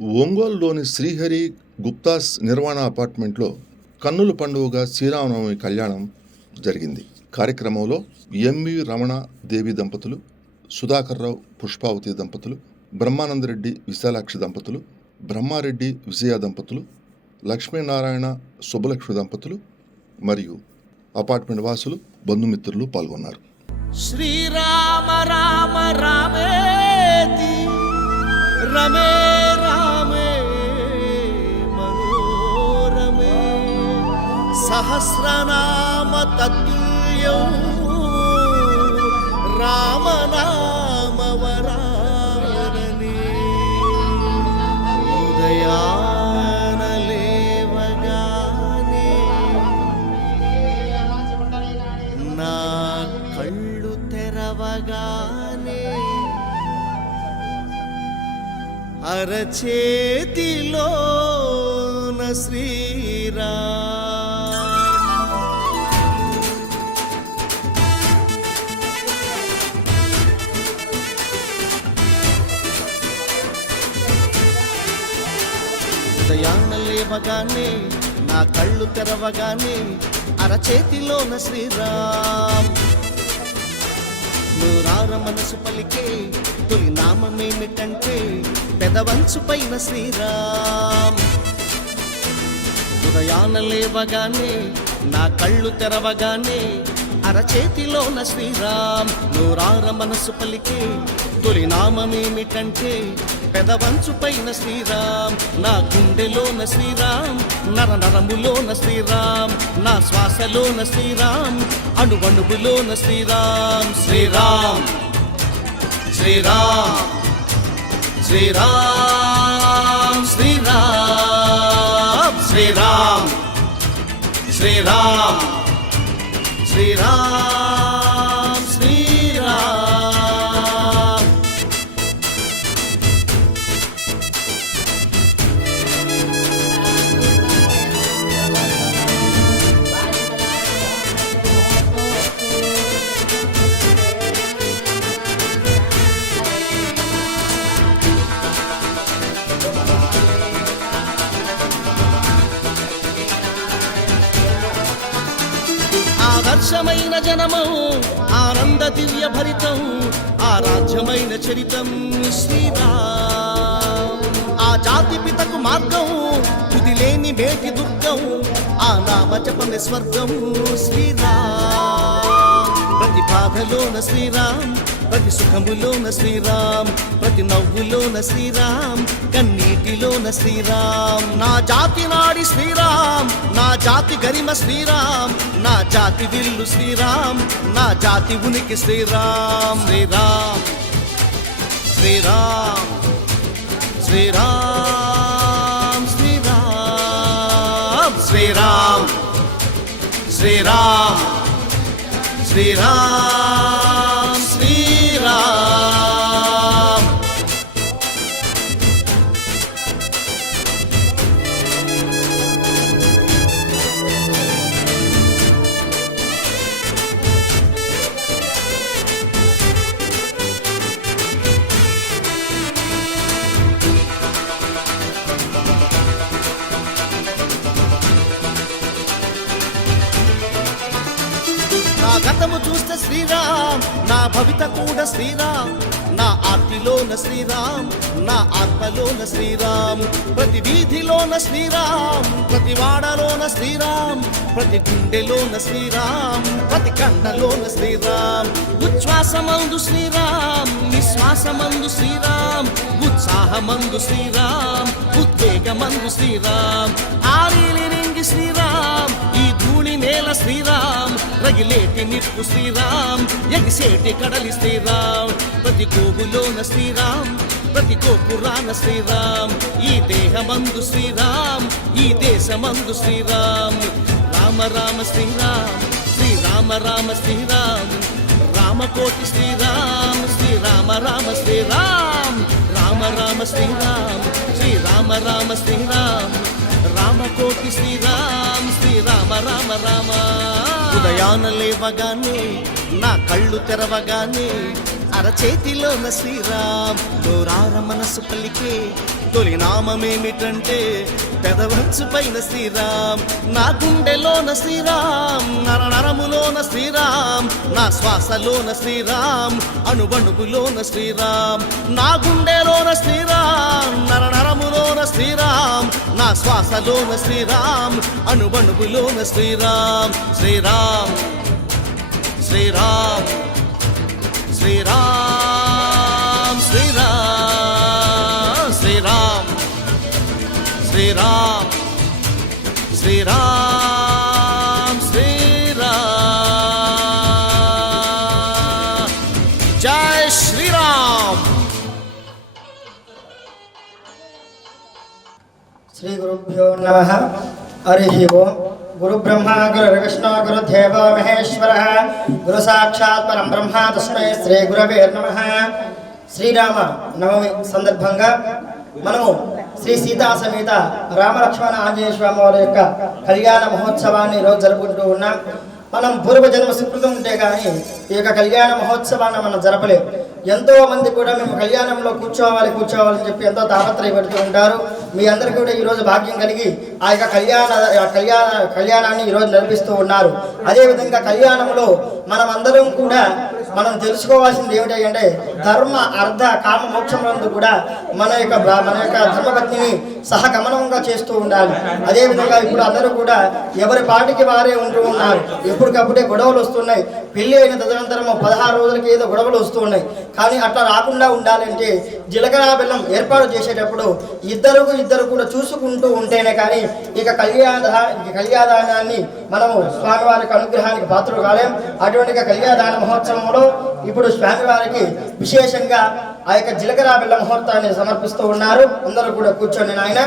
ఒంగోలులోని శ్రీహరి గుప్తాస్ నిర్వాణ అపార్ట్మెంట్లో కన్నుల పండుగగా శ్రీరామనవమి కళ్యాణం జరిగింది. కార్యక్రమంలో ఎంవి రమణ దేవి దంపతులు సుధాకర్రావు పుష్పావతి దంపతులు బ్రహ్మానందరెడ్డి విశాలాక్షి దంపతులు బ్రహ్మారెడ్డి విజయ దంపతులు లక్ష్మీనారాయణ శుభలక్ష్మి దంపతులు మరియు అపార్ట్మెంట్ వాసులు బంధుమిత్రులు పాల్గొన్నారు. శ్రీరామ రామ రామే రమే సహస్రనామ తత్తుల్యం. రామనామ వరాననే ఉదయాన లేవగానే నా కళ్ళు తెరవగానే. అరచేతిలో శ్రీరా ఉదయాన్న లేవగానే నా కళ్ళు తెరవగానే అరచేతిలోన శ్రీరామ్. నూరార మనసు పలికే తొలి నామమేమిటంటే పెదవంచు పైన శ్రీరామ్. ఉదయాన లేవగానే నా కళ్ళు తెరవగానే అరచేతిలోన శ్రీరామ్. నూరార మనసు పలికే తొలి నామమేమిటంటే పెదవంచు పైన శ్రీరామ్ నా గుండెలోన శ్రీరామ్ నర నరములోన శ్రీరామ్ నా శ్వాసలోన శ్రీరామ్ అణువణువులోన శ్రీరామ్. శ్రీరామ్ శ్రీరామ్ శ్రీరామ్ శ్రీరామ్ శ్రీరామ్ శ్రీరామ్. ఆదర్శమైన జనము ఆనంద దివ్య భరితం ఆ రాజ్యమైన చరితం శ్రీరామ్. ఆ జాతి పితకు మార్గం తుదిలేని మేటి దుర్గం ఆ నామ జపమే స్వర్గం శ్రీరామ్. ప్రతి బాధలోన శ్రీరామ్ ప్రతి సుఖములోన శ్రీరామ్ ప్రతి నవ్వులోన శ్రీరామ్ కన్నీటిలోన శ్రీరామ్. నా జాతి నాడి శ్రీరామ్ నా జాతి గరిమ శ్రీరామ్ నా జాతి విల్లు శ్రీరామ్ నా జాతి ఉనికి శ్రీరామ్. శ్రీరామ్ శ్రీరామ్ శ్రీరామ్ శ్రీరామ్ శ్రీరామ్ శ్రీరామ్ శ్రీరామ్. నా చూస్తే శ్రీరామ్. నా భవిత కూడా శ్రీరామ్. నా ఆర్తిలోన శ్రీరామ్. నా ఆత్మలోన శ్రీరామ్. ప్రతి వీధిలోన శ్రీరామ్. ప్రతి వాడలోన శ్రీరామ్. ప్రతి గుండెలోన శ్రీరామ్. ప్రతి కండలోన శ్రీరామ్. ఉచ్ఛ్వాసమందు శ్రీరామ్. నిశ్వాసమందు శ్రీరామ్. ఉత్సాహమందు శ్రీరామ్. ఉద్వేగమందు శ్రీరామ్. ఆరీలి నింగి శ్రీరామ్. ఈ ధూళి నేల శ్రీరామ్. రగిలేటి నిప్పు శ్రీరామ్ ఎగిసేటి కడలి శ్రీరామ్ ప్రతి గోగులోన శ్రీరామ్ ప్రతి గోపురాన శ్రీరామ్ ఈ దేహమందు శ్రీరామ్ ఈ దేశమందు శ్రీరామ్. రామ రామ శ్రీరామ్ శ్రీరామ రామ శ్రీరామ్ రామకోటి శ్రీరామ్ శ్రీరామ రామ శ్రీరామ్ రామ రామ శ్రీరామ్ శ్రీరామ రామ శ్రీరామ్ రామకోటి శ్రీరామ్ శ్రీరామ రామ రామ. ఉదయాన లేవగానే నా కళ్ళు తెరవగానే అరచేతిలోన శ్రీరామ్ నోరార మనసు పలికే తొలి నామమేమిటంటే పెదవంచు పైన శ్రీరామ్ నా గుండెలోన శ్రీరామ్ నర నరములోన శ్రీరామ్ నా శ్వాసలోన శ్రీరామ్ అణువణువులోన శ్రీరామ్ నా గుండెలోన శ్రీరామ్ నర నరములోన శ్రీరామ్ నా శ్వాసలోన శ్రీరామ్ అణువణువులోన శ్రీరామ్. శ్రీరామ్ శ్రీరామ్ శ్రీరామ్. श्री राम श्री राम श्री राम जय श्री राम श्री गुरुभ्यो नमः। हरि ओम गुरु ब्रह्मा गुरु विष्णु गुरु देव महेश्वर गुरु साक्षात् परम ब्रह्मा तस्मै श्री गुरुवे नमः। శ్రీరామ నవమి సందర్భంగా మనము శ్రీ సీతా సమేత రామలక్ష్మణ ఆంజనేయ స్వామి వారి యొక్క కళ్యాణ మహోత్సవాన్ని ఈరోజు జరుపుకుంటూ ఉన్నాం. మనం పూర్వజన్మ సుకృతం ఉంటే కానీ ఈ యొక్క కళ్యాణ మహోత్సవాన్ని మనం జరపలేం. ఎంతో మంది కూడా మేము కళ్యాణంలో కూర్చోవాలి కూర్చోవాలని చెప్పి ఎంతో తాపత్రయపడుతూ ఉంటారు. మీ అందరికీ కూడా ఈరోజు భాగ్యం కలిగి ఆ యొక్క కళ్యాణ కళ్యాణ కళ్యాణాన్ని ఈరోజు నడిపిస్తూ ఉన్నారు. అదేవిధంగా కళ్యాణంలో మనం అందరం కూడా మనం తెలుసుకోవాల్సింది ఏమిటంటే ధర్మ అర్ధ కామ మోక్షములందు కూడా మన యొక్క మన యొక్క ధర్మపత్నిని సహగమనంగా చేస్తూ ఉండాలి. అదేవిధంగా ఇప్పుడు అందరూ కూడా ఎవరి పాటికి వారే ఉంటూ ఉన్నారు. ఎప్పటికప్పుడే గొడవలు వస్తున్నాయి. పెళ్ళి అయిన తదనంతరం పదహారు రోజులకి ఏదో గొడవలు వస్తూ ఉన్నాయి. కానీ అట్లా రాకుండా ఉండాలంటే జీలకర్ర బెల్లం ఏర్పాటు చేసేటప్పుడు ఇద్దరు ఇద్దరు కూడా చూసుకుంటూ ఉంటేనే కానీ ఇక కళ్యాణ ఇక కళ్యాణాన్ని మనము స్వామివారికి అనుగ్రహానికి పాత్రలు కాలేం. అటువంటి కళ్యాణ మహోత్సవంలో ఇప్పుడు స్వామివారికి విశేషంగా ఆ యొక్క జీలకర్ర బెల్ల ముహూర్తాన్ని సమర్పిస్తూ ఉన్నారు. అందరూ కూడా కూర్చొని నాయన.